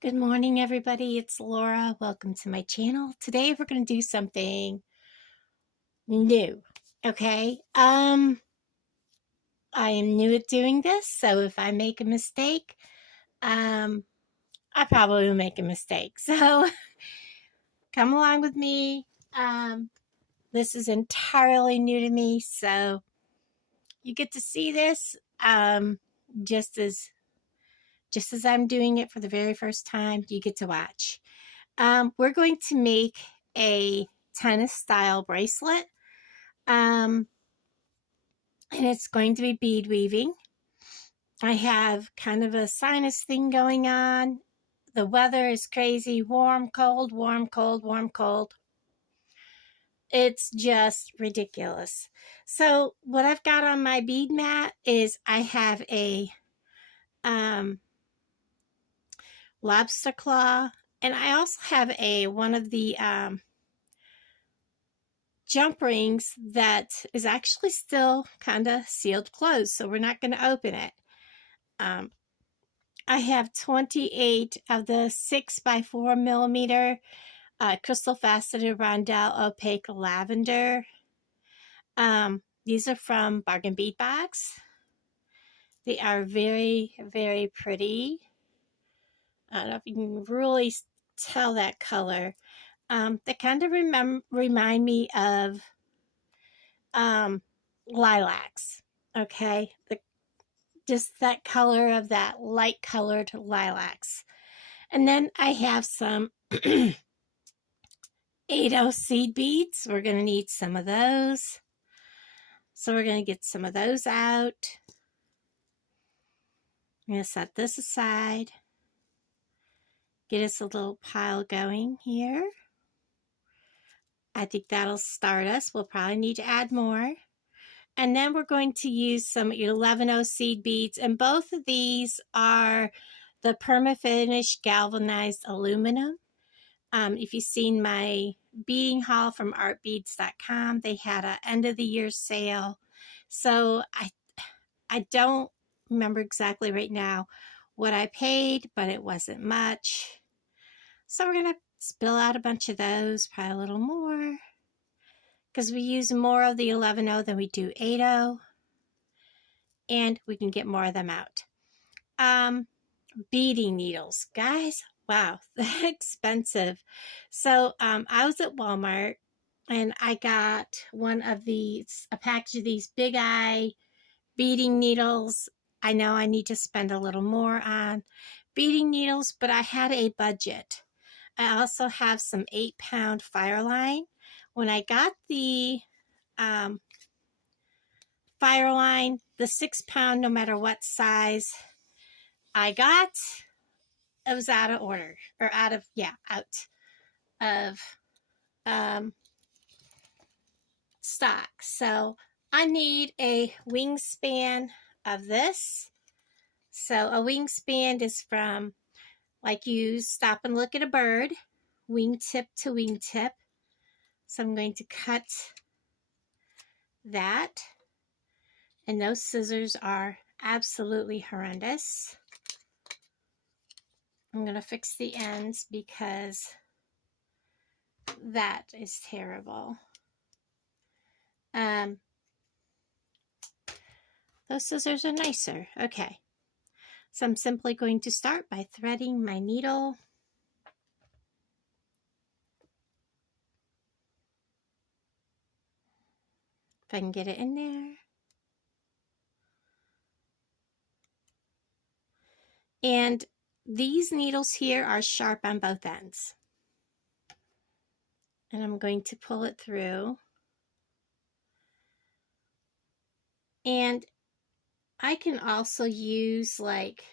Good morning, everybody. It's Laura. Welcome to my channel. Today we're going to do something new. Okay. I am new at doing this, so if I make a mistake, I probably will make a mistake. So come along with me. This is entirely new to me, so you get to see this just as I'm doing it for the very first time. You get to watch. We're going to make a tennis style bracelet. And it's going to be bead weaving. I have kind of a sinus thing going on. The weather is crazy. Warm, cold, warm, cold, warm, cold. It's just ridiculous. So what I've got on my bead mat is I have a lobster claw, and I also have one of the jump rings that is actually still kind of sealed closed, so we're not going to open it. I have 28 of the 6x4mm crystal faceted rondel opaque lavender. These are from Bargain Bead Box. They are very, very pretty. I don't know if you can really tell that color. They kind of remind me of lilacs. Okay, just that color of that light colored lilacs. And then I have some Toho seed beads. We're going to need some of those. So we're going to get some of those out. I'm going to set this aside. Get us a little pile going here. I think that'll start us. We'll probably need to add more. And then we're going to use some 11 seed beads. And both of these are the perma-finish galvanized aluminum. If you've seen my beading haul from artbeads.com, they had an end of the year sale. So I don't remember exactly right now what I paid, but it wasn't much. So we're going to spill out a bunch of those, probably a little more, because we use more of the 11 than we do 8, and we can get more of them out. Beading needles, guys. Wow, they're expensive. So I was at Walmart and I got a package of these big eye beading needles. I know I need to spend a little more on beading needles, but I had a budget. I also have some 8-pound fireline. When I got the fireline, the 6-pound, no matter what size I got, it was out of order, or out of stock. So I need a wingspan of this. So a wingspan is from, like, you stop and look at a bird, wingtip to wingtip. So I'm going to cut that. And those scissors are absolutely horrendous. I'm going to fix the ends because that is terrible. Those scissors are nicer. Okay. So I'm simply going to start by threading my needle. If I can get it in there. And these needles here are sharp on both ends. And I'm going to pull it through. And I can also use, like,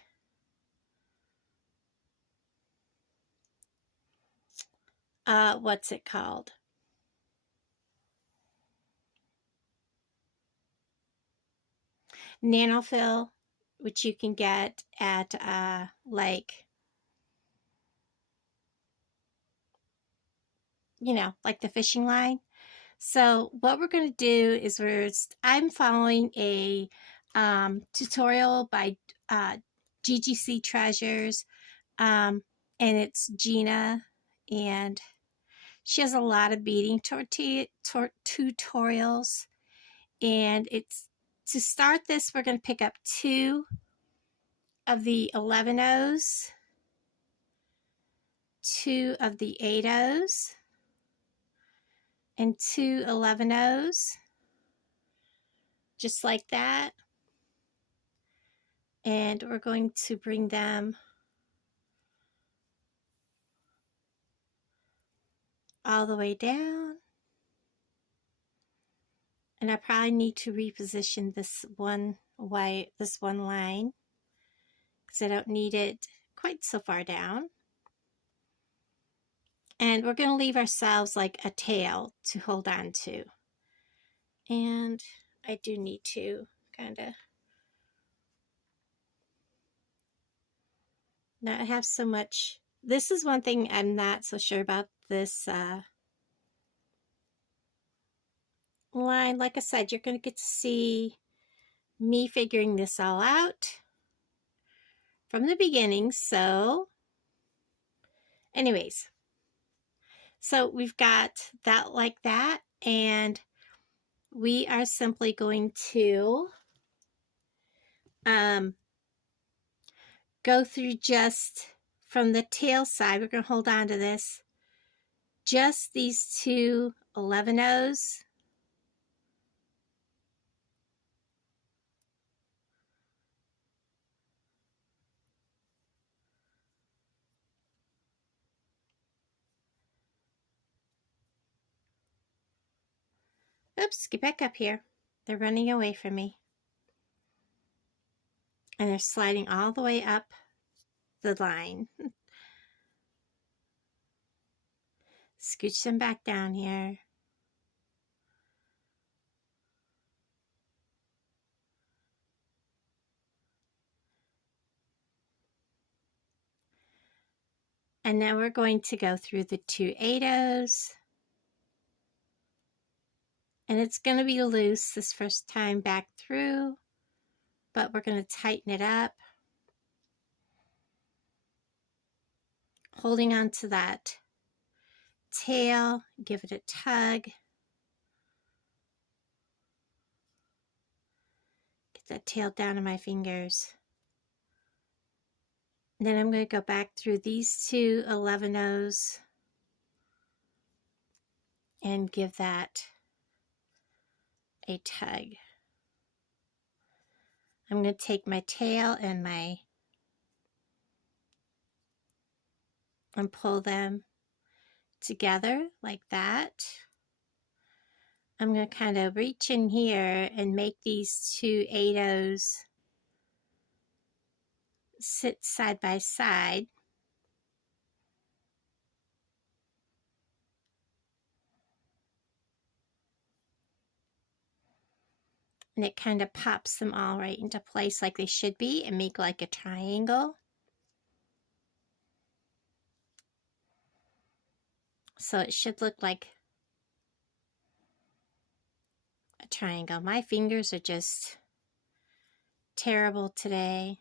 what's it called? Nanofill, which you can get at like the fishing line. So what we're going to do is I'm following a tutorial by GGC Treasures. and it's Gina, and she has a lot of beading tutorials. And it's to start this, we're going to pick up 2 of the 11 O's, 2 of the 8 O's, and 2 11 O's, just like that. And we're going to bring them all the way down. And I probably need to reposition this one line because I don't need it quite so far down. And we're going to leave ourselves like a tail to hold on to. And I do need to kind of not have so much. This is one thing I'm not so sure about, this line. Like I said, you're going to get to see me figuring this all out from the beginning. So anyways, so we've got that like that, and we are simply going to go through just from the tail side. We're going to hold on to this, just these 2 11 O's. Oops, get back up here. They're running away from me. And they're sliding all the way up the line. Scooch them back down here. And now we're going to go through the 2 8 O's. And it's going to be loose this first time back through, but we're going to tighten it up. Holding on to that tail, give it a tug. Get that tail down to my fingers. And then I'm going to go back through these 2 11 O's and give that a tug. I'm going to take my tail and pull them together like that. I'm going to kind of reach in here and make these 2 8 O's sit side by side. And it kind of pops them all right into place like they should be and make like a triangle. So it should look like a triangle. My fingers are just terrible today.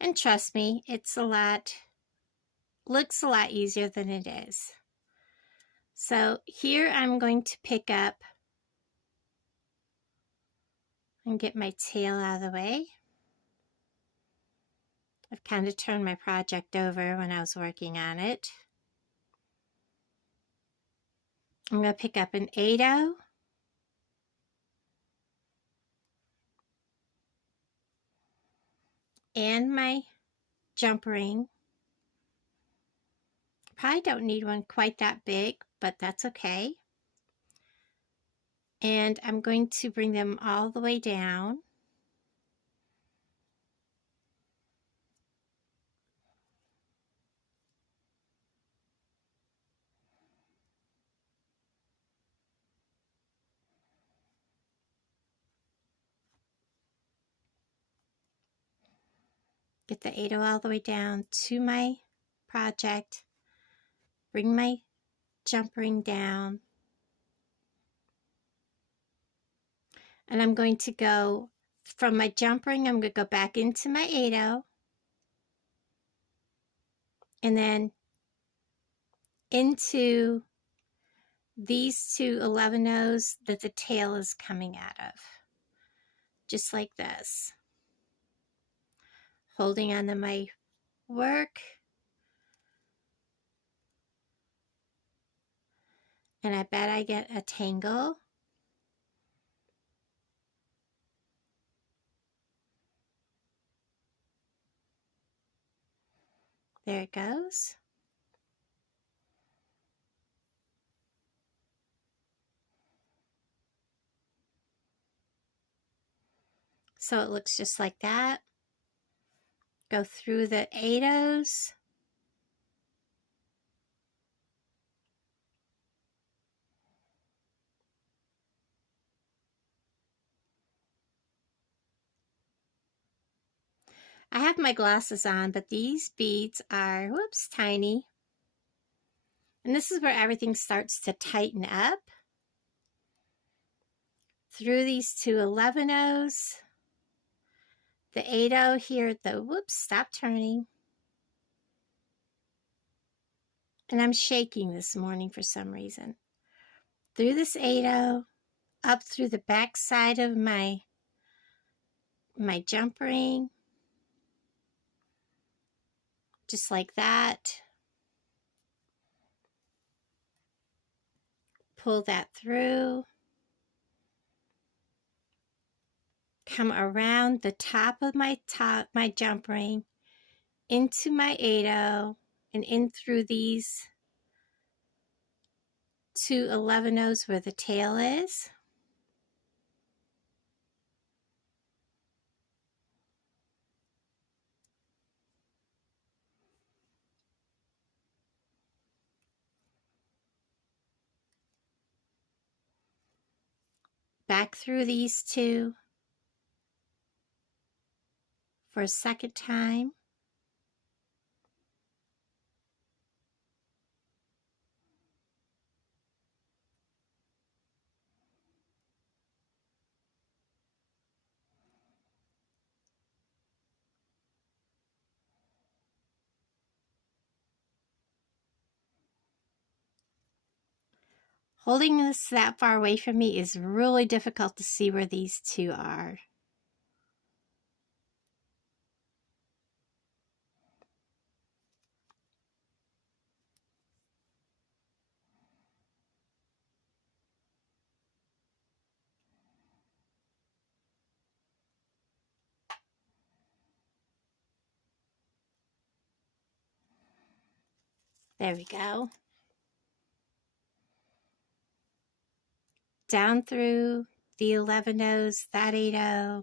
And trust me, it's looks a lot easier than it is. So here I'm going to pick up and get my tail out of the way. I've kind of turned my project over when I was working on it. I'm going to pick up an 8 0. And my jump ring. Probably don't need one quite that big, but that's okay. And I'm going to bring them all the way down. Get the 8 0 all the way down to my project. Bring my jump ring down. And I'm going to go from my jump ring, I'm going to go back into my 8-0. And then into these two 11-0s that the tail is coming out of. Just like this. Holding onto my work. And I bet I get a tangle. There it goes. So it looks just like that. Go through the 8-0s. I have my glasses on, but these beads are, whoops, tiny. And this is where everything starts to tighten up. Through these two 11-0s. The 8-0 here at the, whoops, stop turning. And I'm shaking this morning for some reason. Through this 8-0, up through the back side of my jump ring. Just like that. Pull that through. Come around the top of my jump ring into my 8-0 and in through these two 11-0s where the tail is. Back through these two for a second time. Holding this that far away from me is really difficult to see where these two are. There we go. Down through the 11-0s, that 8-0,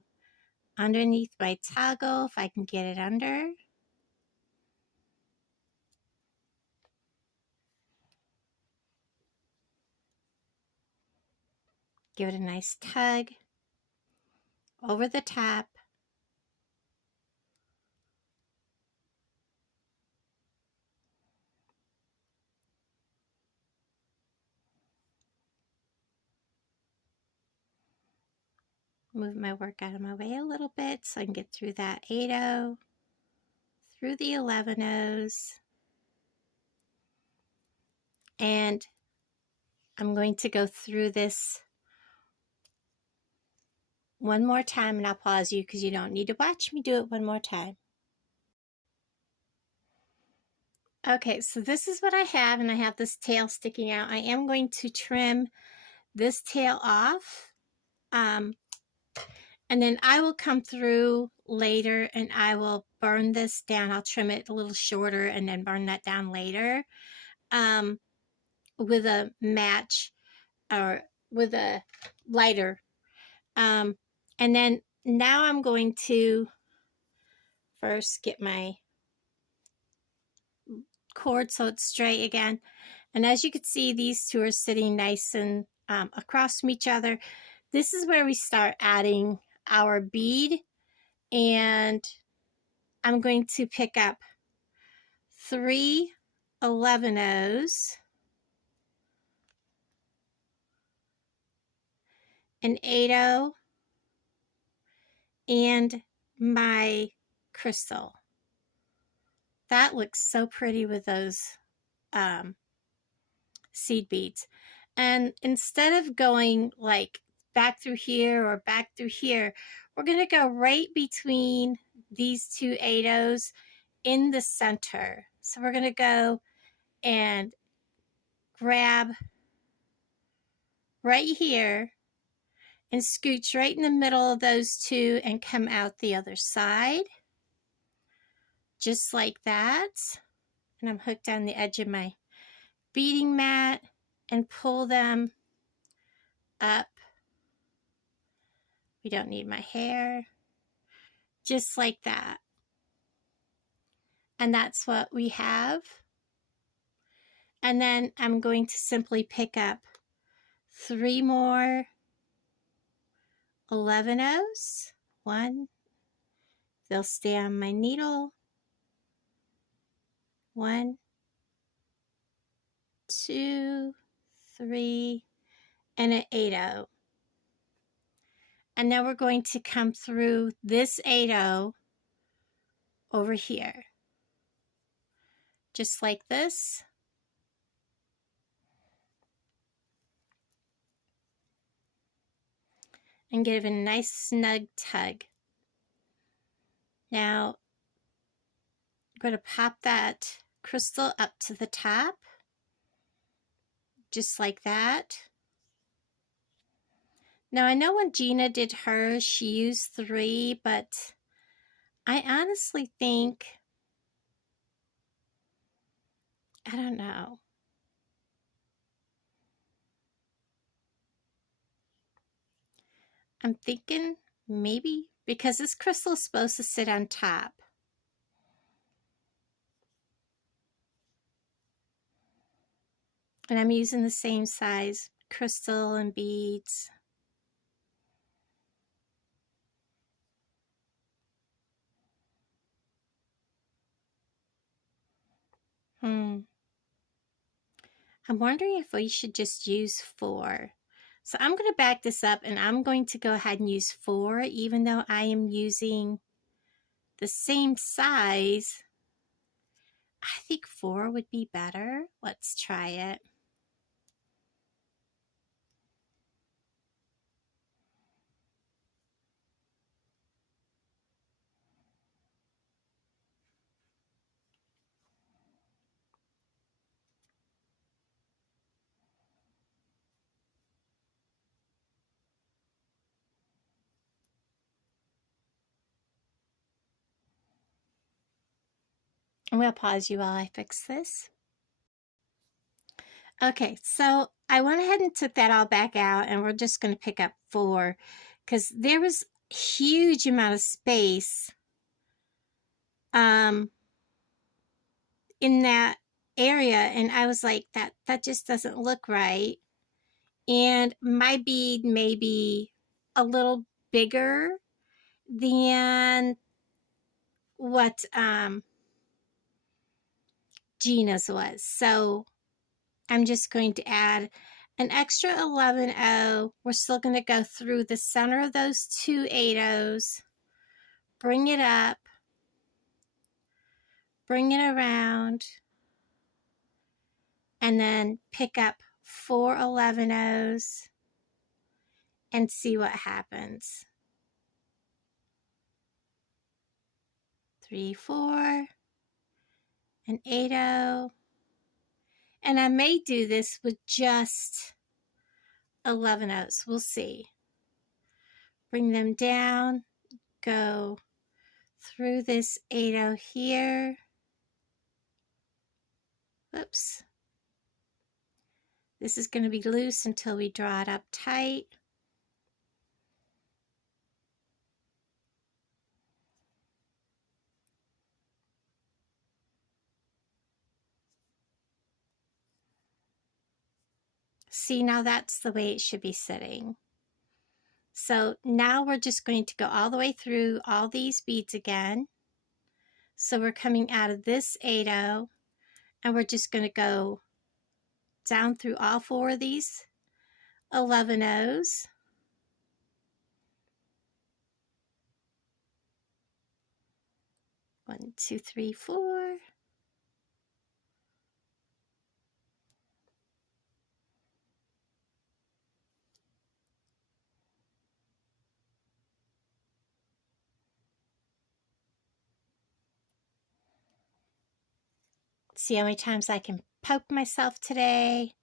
underneath my toggle, if I can get it under. Give it a nice tug over the top. Move my work out of my way a little bit so I can get through that 8-0, through the 11-0s. And I'm going to go through this one more time, and I'll pause you because you don't need to watch me do it one more time. Okay, so this is what I have, and I have this tail sticking out. I am going to trim this tail off. And then I will come through later and I will burn this down. I'll trim it a little shorter and then burn that down later with a match or with a lighter. And then now I'm going to first get my cord so it's straight again. And as you can see, these two are sitting nice and across from each other. This is where we start adding our bead, and I'm going to pick up 3 11-0s, an 8-0, and my crystal. That looks so pretty with those seed beads. And instead of going like back through here or back through here, we're going to go right between these two 8-0s in the center. So we're going to go and grab right here and scooch right in the middle of those two and come out the other side. Just like that. And I'm hooked on the edge of my beading mat and pull them up. We don't need my hair. Just like that. And that's what we have. And then I'm going to simply pick up 3 more 11-0s. 1. They'll stay on my needle. 1, 2, 3, and an 8-0. And now we're going to come through this 8-0 over here. Just like this. And give it a nice snug tug. Now, I'm going to pop that crystal up to the top. Just like that. Now, I know when Gina did hers, she used 3, but I honestly think, I don't know. I'm thinking maybe because this crystal is supposed to sit on top. And I'm using the same size crystal and beads. I'm wondering if we should just use 4. So I'm going to back this up and I'm going to go ahead and use 4, even though I am using the same size. I think 4 would be better. Let's try it. I'm going to pause you while I fix this. Okay, so I went ahead and took that all back out, and we're just going to pick up 4 because there was a huge amount of space in that area, and I was like, that just doesn't look right. And my bead may be a little bigger than what Gina's was. So I'm just going to add an extra 11-0. We're still going to go through the center of those 2 8-0s, bring it up, bring it around, and then pick up 4 11-0s and see what happens. 3, 4, an 8-0. And I may do this with just 11-0s. We'll see. Bring them down, go through this 8-0 here. Whoops. This is going to be loose until we draw it up tight. See, now that's the way it should be sitting. So now we're just going to go all the way through all these beads again. So we're coming out of this 8-0 and we're just going to go down through all 4 of these 11-0s. One, two, three, 4. See how many times I can poke myself today.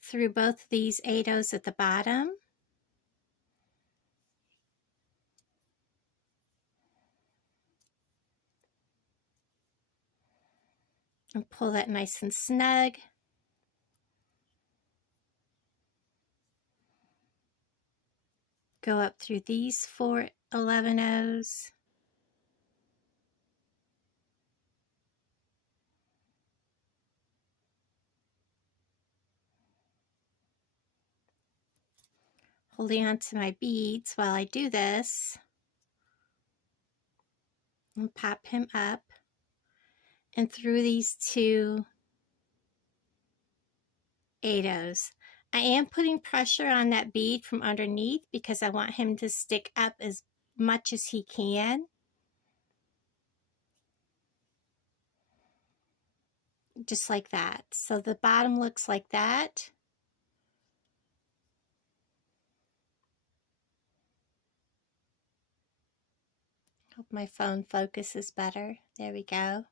Through both these 8-0s at the bottom. And pull that nice and snug. Go up through these 4 11-0s. Holding on to my beads while I do this. And pop him up. And through these 2 8-0s. I am putting pressure on that bead from underneath because I want him to stick up as much as he can. Just like that. So the bottom looks like that. Hope my phone focuses better. There we go.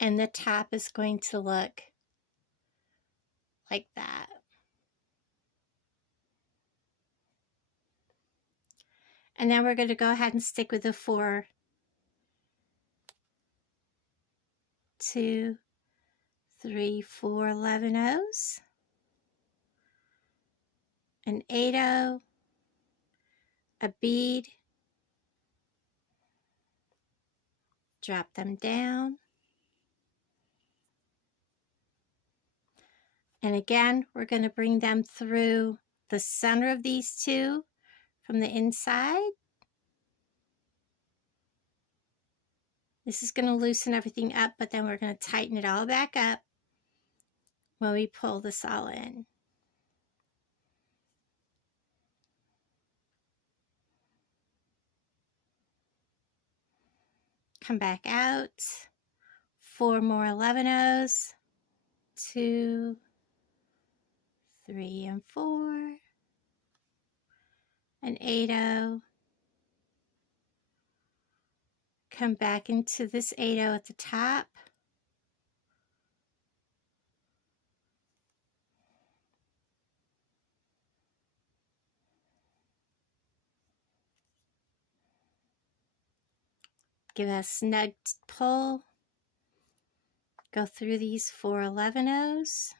And the top is going to look like that. And now we're going to go ahead and stick with the 4, 2, 3, 4 11-0s, an 8-0, a bead, drop them down, and again we're going to bring them through the center of these 2 from the inside. This is going to loosen everything up, but then we're going to tighten it all back up when we pull this all in. Come back out, 4 more 11-0s, 2, 3, and 4, an 8-0, come back into this 8-0 at the top, give a snug pull, go through these 4 11-0s,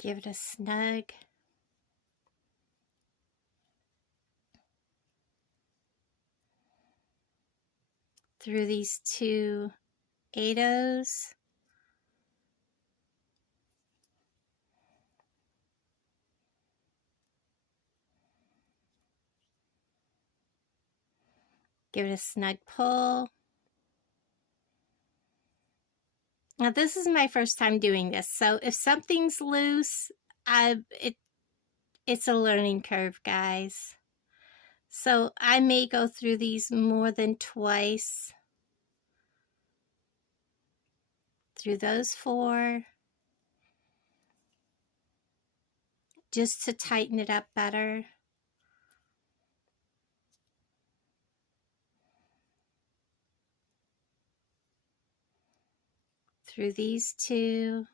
give it a snug, through these 2 8-0s, give it a snug pull. Now this is my first time doing this, so if something's loose, it's a learning curve, guys. So I may go through these more than twice. Through those 4. Just to tighten it up better. Through these 2.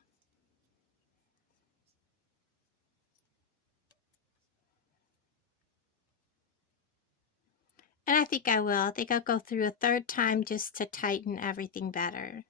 And I think I will. I think I'll go through a 3rd time just to tighten everything better.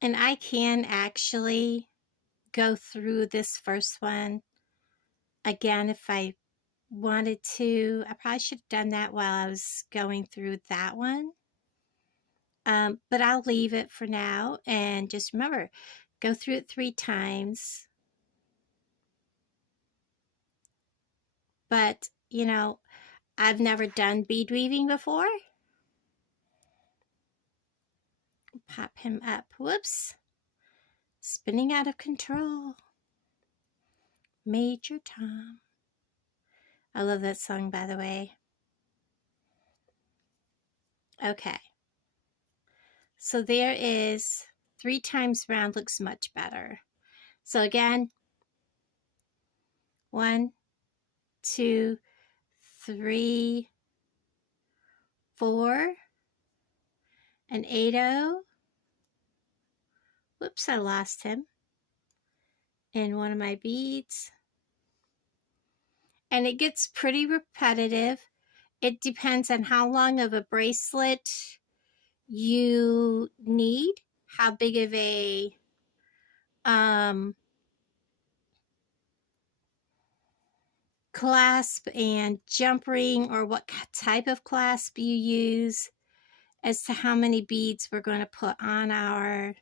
And I can actually go through this first one again if I wanted to. I probably should have done that while I was going through that one. But I'll leave it for now, and just remember, go through it 3 times. But, you know, I've never done bead weaving before. Pop him up. Whoops. Spinning out of control. Major Tom. I love that song, by the way. Okay. So there is 3 times round looks much better. So again, 1, 2, 3, 4, an 8-0. Whoops, I lost him in one of my beads. And it gets pretty repetitive. It depends on how long of a bracelet you need, how big of a clasp and jump ring, or what type of clasp you use, as to how many beads we're going to put on our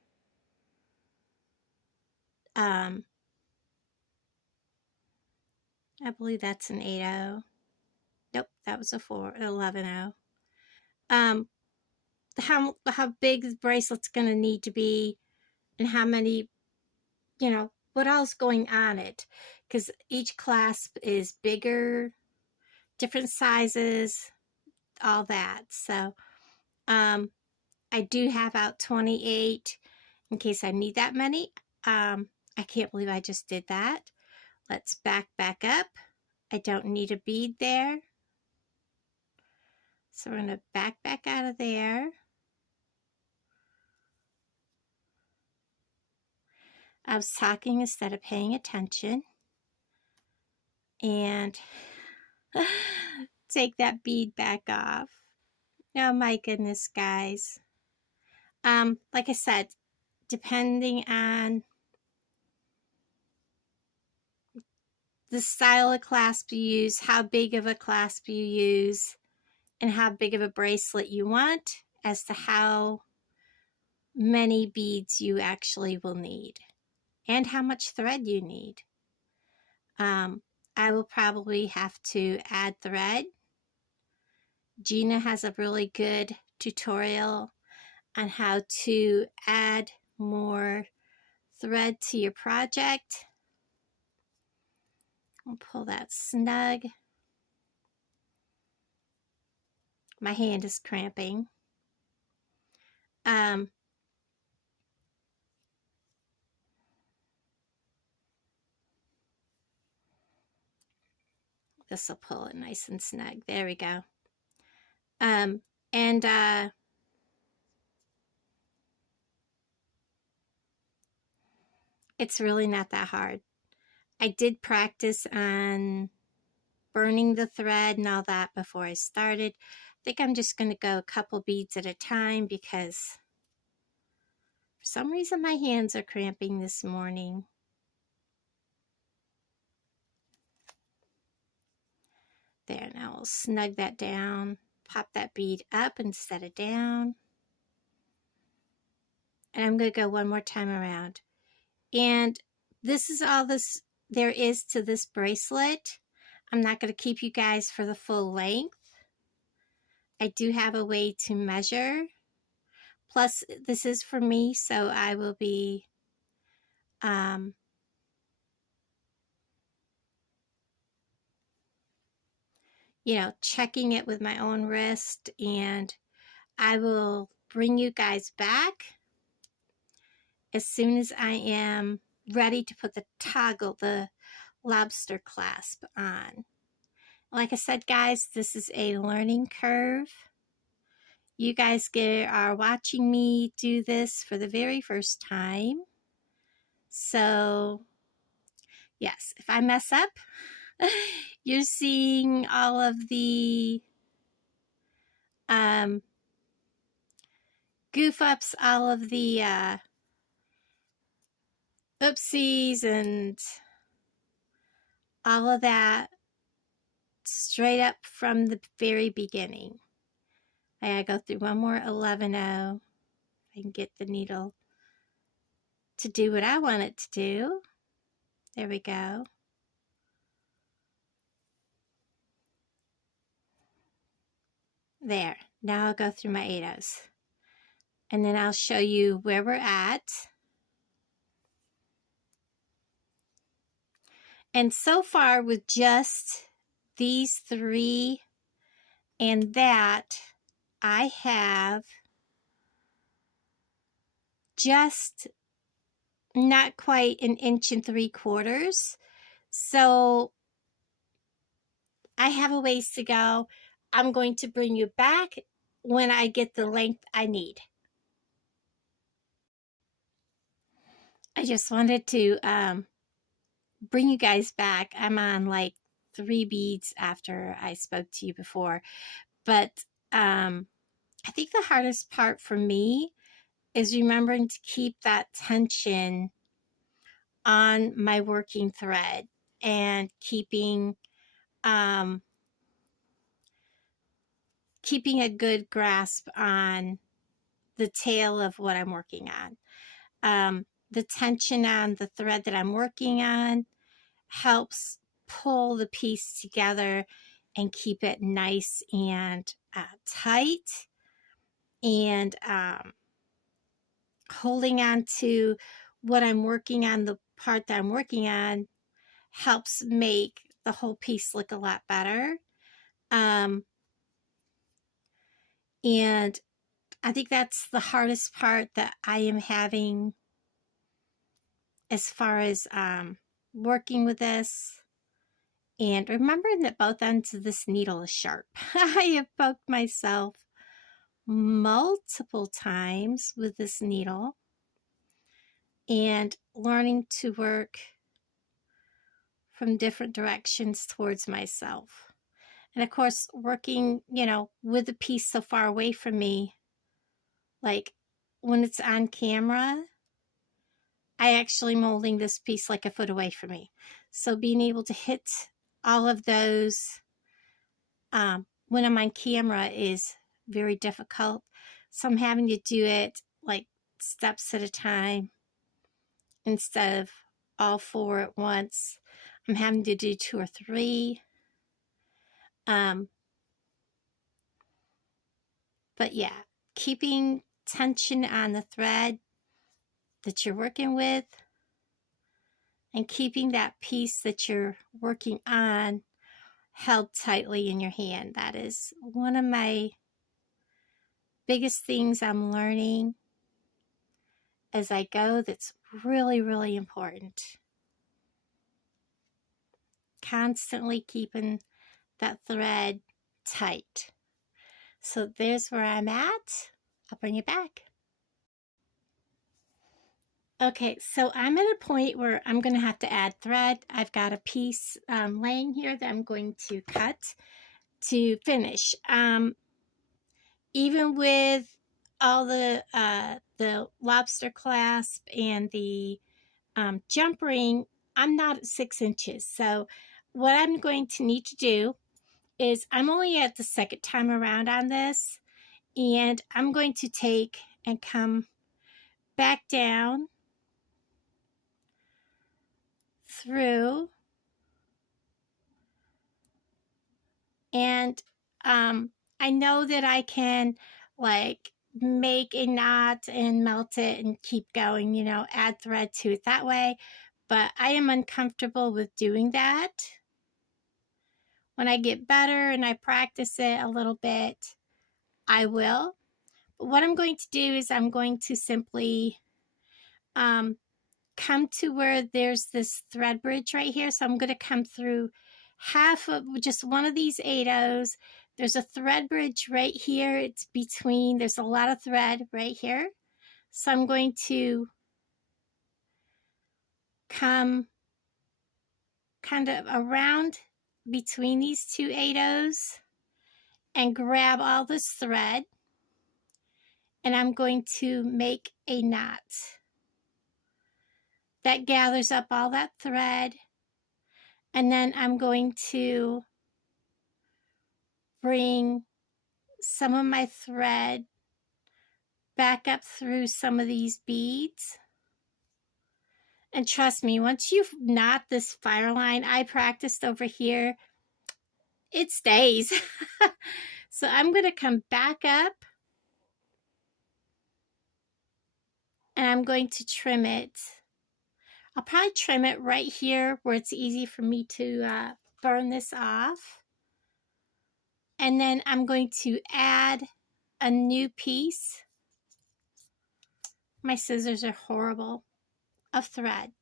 I believe that's an 8-0. Nope, that was a 11-0. How big the bracelet's going to need to be, and how many, you know, what else going on it, because each clasp is bigger, different sizes, all that. So I do have out 28 in case I need that many. I can't believe I just did that. Let's back up. I don't need a bead there. So we're going to back out of there. I was talking instead of paying attention. And take that bead back off. Oh my goodness, guys. Like I said, depending on the style of clasp you use, how big of a clasp you use, and how big of a bracelet you want, as to how many beads you actually will need, and how much thread you need. I will probably have to add thread. Gina has a really good tutorial on how to add more thread to your project. I'll pull that snug. My hand is cramping. This will pull it nice and snug. There we go. It's really not that hard. I did practice on burning the thread and all that before I started. I think I'm just going to go a couple beads at a time, because for some reason my hands are cramping this morning. There, now we'll snug that down. Pop that bead up instead of down. And I'm going to go one more time around. And this is all there is to this bracelet. I'm not going to keep you guys for the full length. I do have a way to measure. Plus, this is for me, so I will be you know, checking it with my own wrist, and I will bring you guys back as soon as I am ready to put the toggle, the lobster clasp on. Like I said, guys, this is a learning curve. You guys are watching me do this for the very first time. So, yes, if I mess up, you're seeing all of the goof ups, all of the oopsies and all of that straight up from the very beginning. I gotta go through one more 11-0. I can get the needle to do what I want it to do. There we go. There. Now I'll go through my 8-0s. And then I'll show you where we're at. And so far with just these 3 and that, I have just not quite 1 3/4 inches. So I have a ways to go. I'm going to bring you back when I get the length I need. I just wanted to bring you guys back. I'm on like 3 beads after I spoke to you before. But I think the hardest part for me is remembering to keep that tension on my working thread and keeping keeping a good grasp on the tail of what I'm working on. The tension on the thread that I'm working on helps pull the piece together and keep it nice and tight, and holding on to what I'm working on, the part that I'm working on, helps make the whole piece look a lot better. And I think that's the hardest part that I am having as far as working with this. And remembering that both ends of this needle is sharp. I have poked myself multiple times with this needle, and learning to work from different directions towards myself. And of course, working, with the piece so far away from me, like when it's on camera, I actually molding this piece like a foot away from me. So being able to hit all of those when I'm on camera is very difficult. So I'm having to do it like steps at a time instead of all 4 at once. I'm having to do 2 or 3. But yeah, keeping tension on the thread that you're working with and keeping that piece that you're working on held tightly in your hand. That is one of my biggest things I'm learning as I go that's really, really important. Constantly keeping that thread tight. So there's where I'm at. I'll bring it back. Okay, so I'm at a point where I'm going to have to add thread. I've got a piece laying here that I'm going to cut to finish. Even with all the lobster clasp and the jump ring, I'm not at 6 inches. So what I'm going to need to do is, I'm only at the second time around on this, and I'm going to take and come back down through, and I know that I can like make a knot and melt it and keep going, add thread to it that way, but I am uncomfortable with doing that. When I get better and I practice it a little bit, I will. But what I'm going to do is, I'm going to simply come to where there's this thread bridge right here. So I'm going to come through half of just one of these 8-0s. There's a thread bridge right here. It's between, there's a lot of thread right here. So I'm going to come kind of around between these 2 8-0s and grab all this thread, and I'm going to make a knot. that gathers up all that thread. And then I'm going to bring some of my thread back up through some of these beads. And trust me, once you've knot this fireline I practiced over here, it stays. So I'm going to come back up and I'm going to trim it. I'll probably trim it right here where it's easy for me to burn this off. And then I'm going to add a new piece. My scissors are horrible, of thread.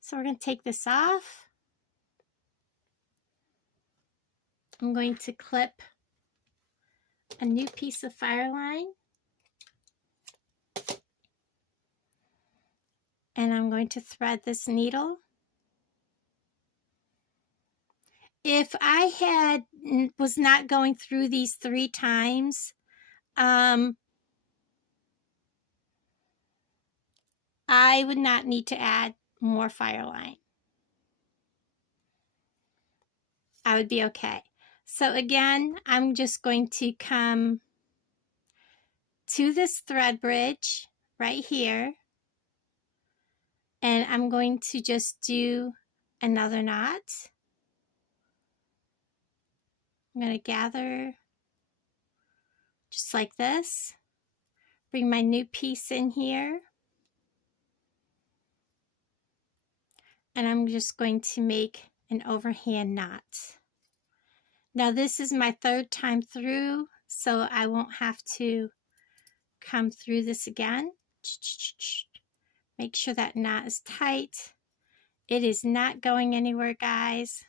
So we're going to take this off. I'm going to clip a new piece of fireline. And I'm going to thread this needle. If I was not going through these 3 times, I would not need to add more fireline. I would be okay. So again, I'm just going to come to this thread bridge right here. And I'm going to just do another knot. I'm going to gather just like this. Bring my new piece in here. And I'm just going to make an overhand knot. Now this is my 3rd time through, so I won't have to come through this again. Make sure that knot is tight. It is not going anywhere, guys.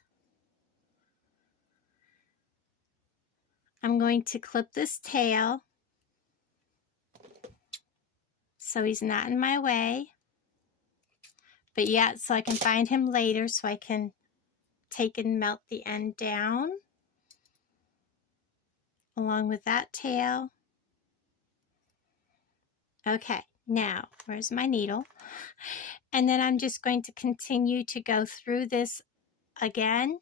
I'm going to clip this tail so he's not in my way. But yeah, so I can find him later so I can take and melt the end down along with that tail. Okay, now where's my needle? And then I'm just going to continue to go through this again.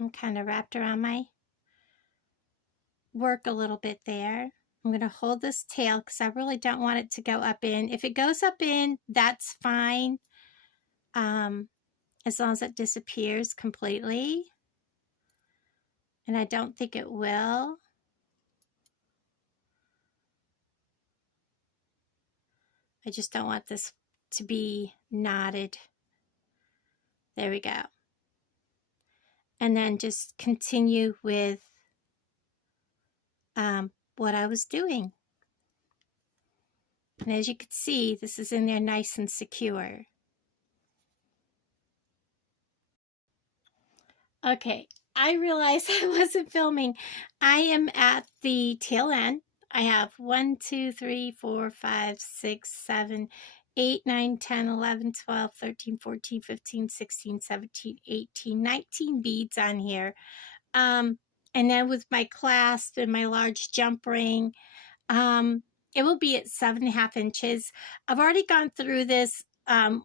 I'm kind of wrapped around my work a little bit there. I'm going to hold this tail because I really don't want it to go up in. If it goes up in, that's fine. As long as it disappears completely. And I don't think it will. I just don't want this to be knotted. There we go. And then just continue with what I was doing. And as you can see, this is in there nice and secure. Okay, I realized I wasn't filming. I am at the tail end. I have 1, 2, 3, 4, 5, 6, 7, 8, 9, 10, 11, 12, 13, 14, 15, 16, 17, 18, 19 beads on here. And then with my clasp and my large jump ring, it will be at 7.5 inches. I've already gone through this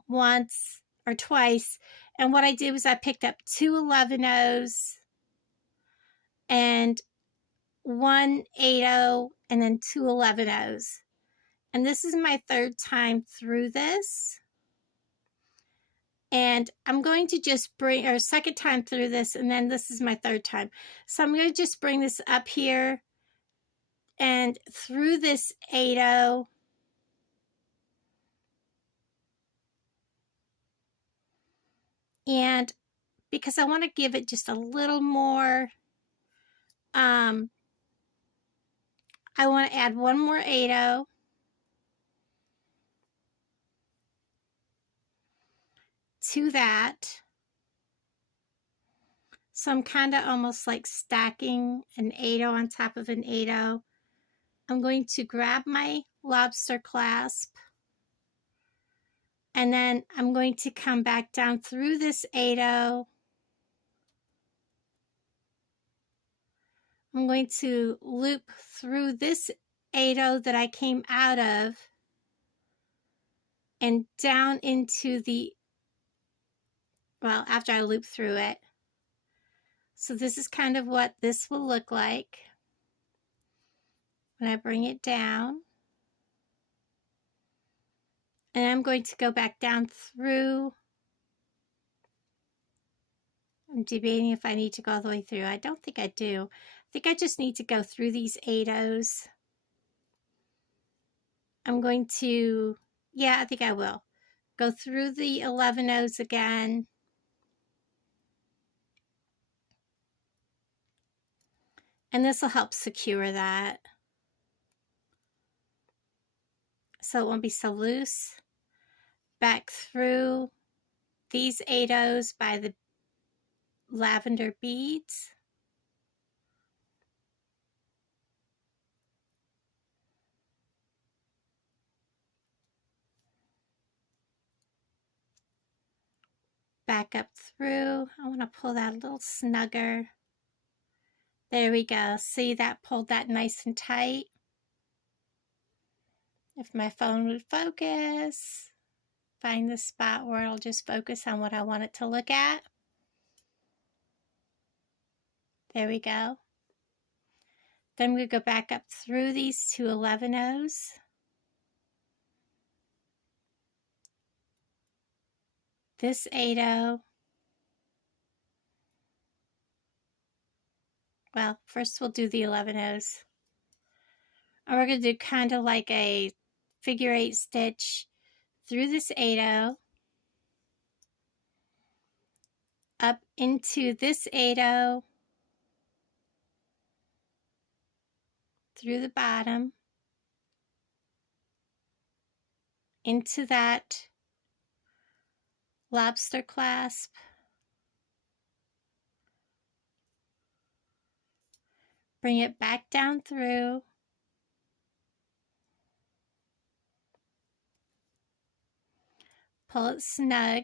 once or twice. And what I did was I picked up 2 11-0s and 1 8-0 and then 2 11-0s. And this is my 3rd time through this. And I'm going to just bring, or 2nd time through this, and then this is my 3rd time. So I'm going to just bring this up here and through this 8-0. And because I want to give it just a little more, I want to add 1 more 8-0. To that. So I'm kind of almost like stacking an 8-0 on top of an 8-0. I'm going to grab my lobster clasp. And then I'm going to come back down through this 8-0. I'm going to loop through this 8-0 that I came out of and down into the, well, after I loop through it. So this is kind of what this will look like when I bring it down. And I'm going to go back down through. I'm debating if I need to go all the way through. I don't think I do. I think I just need to go through these 8-0s. I'm going to, yeah, I think I will. Go through the 11-0s again. And this will help secure that, so it won't be so loose. Back through these 8-0s by the lavender beads. Back up through. I want to pull that a little snugger. There we go. See, that pulled that nice and tight. If my phone would focus, find the spot where it'll just focus on what I want it to look at. There we go. Then we go back up through these two 11-0s. This 8-0. Well, first we'll do the 11-0s. And we're going to do kind of like a figure 8 stitch through this 8-0, up into this 8-0, through the bottom, into that lobster clasp, bring it back down through, pull it snug,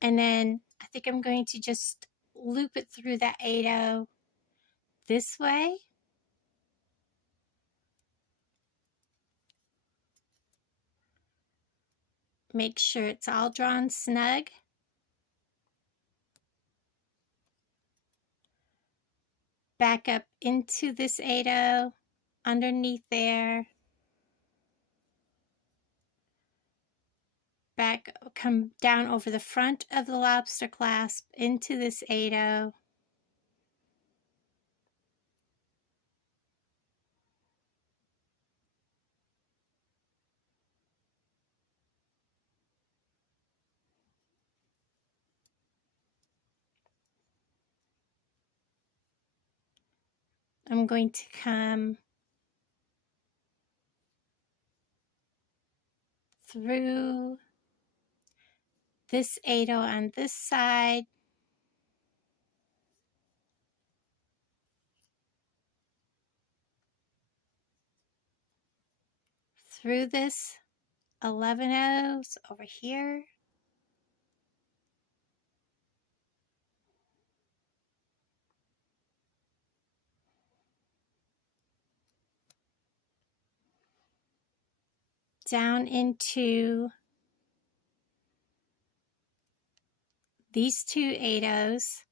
and then I think I'm going to just loop it through that 8-0 this way. Make sure it's all drawn snug. Back up into this 8-0, underneath there. Back, come down over the front of the lobster clasp into this 8-0. I'm going to come through this 8-0 on this side, through this 11-0s over here, down into these two 8-0s,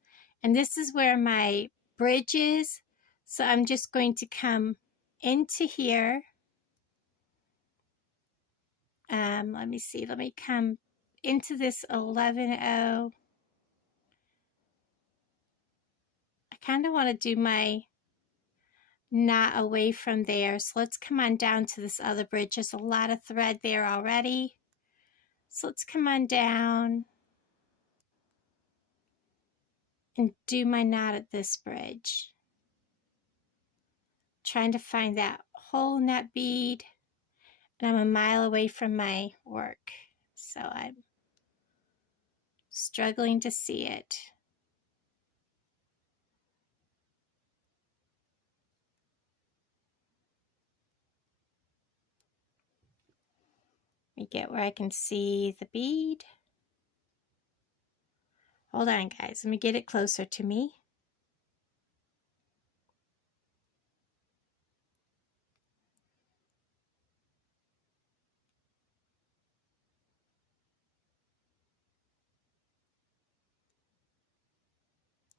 and this is where my bridge is, so I'm just going to come into here. Let me see, let me come into this 11-0. I kind of want to do my knot away from there, so let's come on down to this other bridge. There's a lot of thread there already, so let's come on down and do my knot at this bridge. Trying to find that hole in that bead, and I'm a mile away from my work, so I'm struggling to see it. Let me get where I can see the bead. Hold on, guys, let me get it closer to me.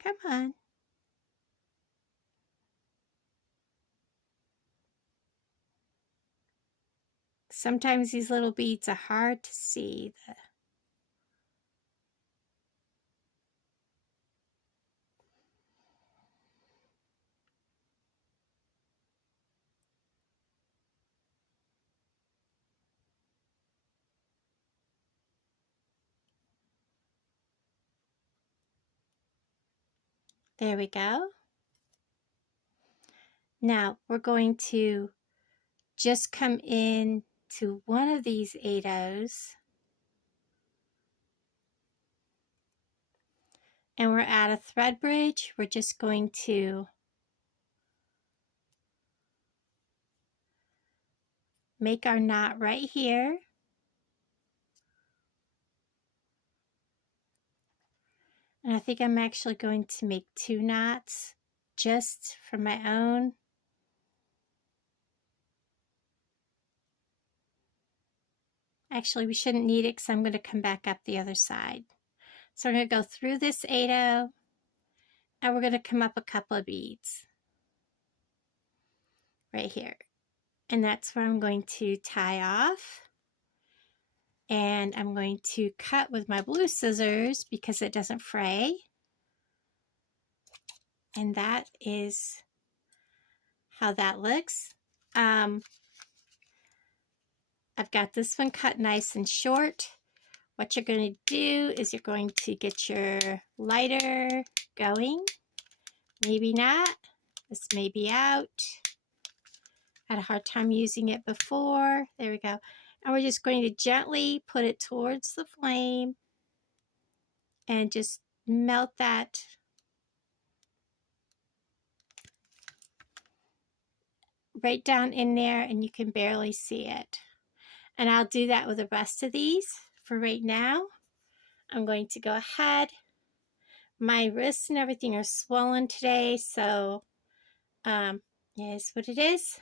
Come on. Sometimes these little beads are hard to see. There we go. Now we're going to just come in to one of these 8/0s. And we're at a thread bridge. We're just going to make our knot right here. And I think I'm actually going to make 2 knots just for my own. Actually, we shouldn't need it because I'm going to come back up the other side. So we're going to go through this 8/0 and we're going to come up a couple of beads right here. And that's where I'm going to tie off. And I'm going to cut with my blue scissors because it doesn't fray. And that is how that looks. I've got this one cut nice and short. What you're going to do is you're going to get your lighter going. Maybe not. This may be out. Had a hard time using it before. There we go. And we're just going to gently put it towards the flame and just melt that right down in there, and you can barely see it. And I'll do that with the rest of these. For right now, I'm going to go ahead. My wrists and everything are swollen today, so is what it is.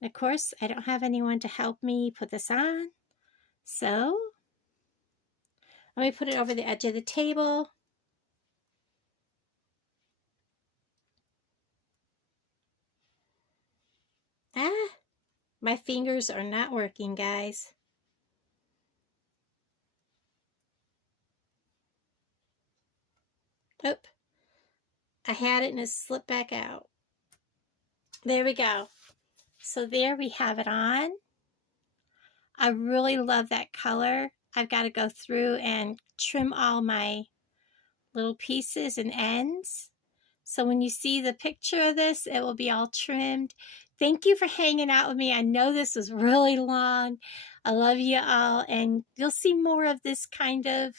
And of course, I don't have anyone to help me put this on. So let me put it over the edge of the table. My fingers are not working, guys. Oop. I had it and it slipped back out. There we go. So there we have it on. I really love that color. I've got to go through and trim all my little pieces and ends. So when you see the picture of this, it will be all trimmed. Thank you for hanging out with me. I know this was really long. I love you all, and you'll see more of this kind of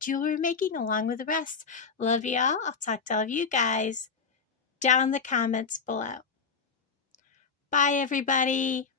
jewelry making along with the rest. Love you all. I'll talk to all of you guys down in the comments below. Bye, everybody.